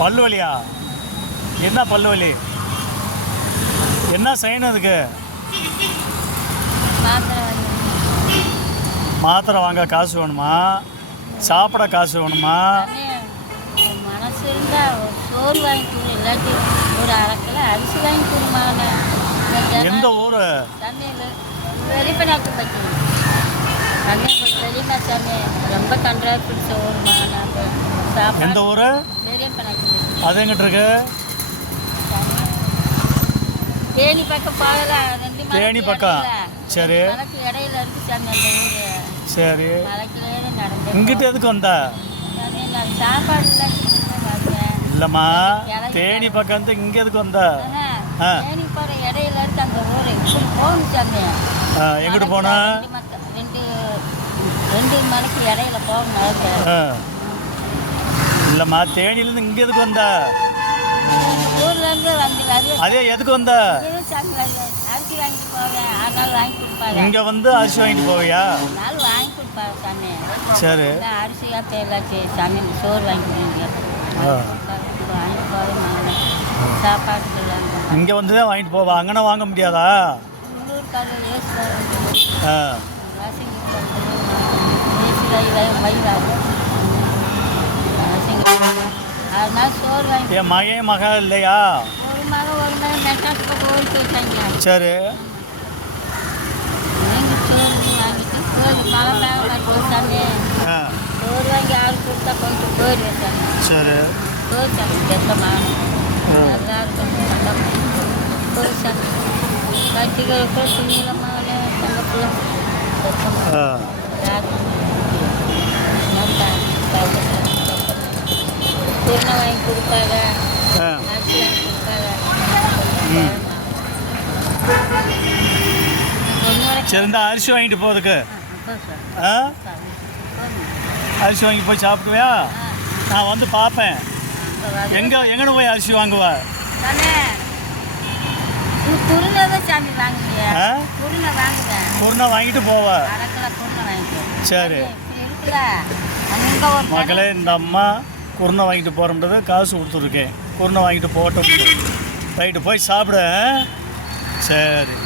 பல்லு வலியா? என்ன பல்லு வலி? என்ன செய்யணும் அதுக்கு? மாத்திரை வாங்க காசு வேணுமா? சாப்பிட காசு வேணுமா? மனசு இருந்தா சோறு வாங்கி கொடு, இல்லாட்டி ஒரு அரை கிலோ அரிசி வாங்கி கொடுமாங்க. எந்த ஊர்? சென்னையில் வெளிப்பநாட்டு பற்றி சென்னை தெரியுமா? சாமி ரொம்ப கன்றாக பிடிச்ச ஊருமா. நாங்கள் சாப்பிட எந்த ஊர்? வெளிப்பநாட்டு அது எங்கிட்ட இருக்கு? தேனி பக்கம் போகலாம். தேனி பக்கம். சரி மலைக்கு இடையில இருக்கு சாமி அந்த ஊர். சரி மலைக்குள்ளே நடந்து இங்கிட்ட எதுக்கு வந்தா? நான் சாப்பாடு வருவேன். இல்லைம்மா, தேனி பக்கம் வந்து இங்கே எதுக்கு வந்தா? தேனி போகிற இடையில இருக்கு அந்த ஊர். இப்படி போகணும் சாமி. எங்கிட்டு போனா? ரெண்டு மலைக்கு இடையில போகணும். இல்லைம்மா, தேனியிலேருந்து இங்கே எதுக்கு வந்தா? ஊர்லேருந்து வந்து அதே எதுக்கு வந்தா? அரிசி வாங்கிட்டு போவேன். அதனால வாங்கி கொடுப்பாரு. இங்கே வந்து அரிசி வாங்கிட்டு போவியா? அதனால வாங்கி கொடுப்பாரு சாமி. சரி அரிசியாக தேவையாச்சு சாமி. சோறு வாங்கி கொடுங்க வாங்கி போவேன். சாப்பாடு இங்கே வந்து தான் வாங்கிட்டு போவா? அங்கேனா வாங்க முடியாதா? உள்ளூர்கார ஏசி அதனால சோறு வாங்கி. என் மகன் மகா இல்லையா? ஒரு மகன் மெட்ராஸுக்கு போயிட்டு வச்சாங்க. சரி எங்கள் சோறு வாங்கிட்டு சோறு மழை மேலே சாமி. சோறு வாங்கி ஆள் கொடுத்தா கொஞ்சம் போயிடு வச்சாங்க. சரி சோறு சாமி கெட்டமா நல்லா இருக்கும். சோறு சாமி கட்டிகள் கூட துணியிலமாக தங்கக்குள்ள குருணை வாங்கி கொடுப்பாங்க. அரிசி வாங்கி கொடுப்பாங்க. சரி இந்த அரிசி வாங்கிட்டு போகிறதுக்கு அரிசி வாங்கி போய் சாப்பிடுவியா? நான் வந்து பார்ப்பேன். எங்கன்னு போய் அரிசி வாங்குவா? குருணை தான் சாமி வாங்குவியா? குருணை வாங்குவேன். குருணை வாங்கிட்டு போவா? அரைக்கில் குருணை வாங்கிக்குவேன். சரி இருக்குல்ல அங்கே ஒரு மக்களே, இந்த அம்மா குருணை வாங்கிட்டு போகிறோம்ன்றது காசு கொடுத்துருக்கேன். குருணை வாங்கிட்டு போகட்டும். ரைட்டு போய் சாப்பிடு. சரி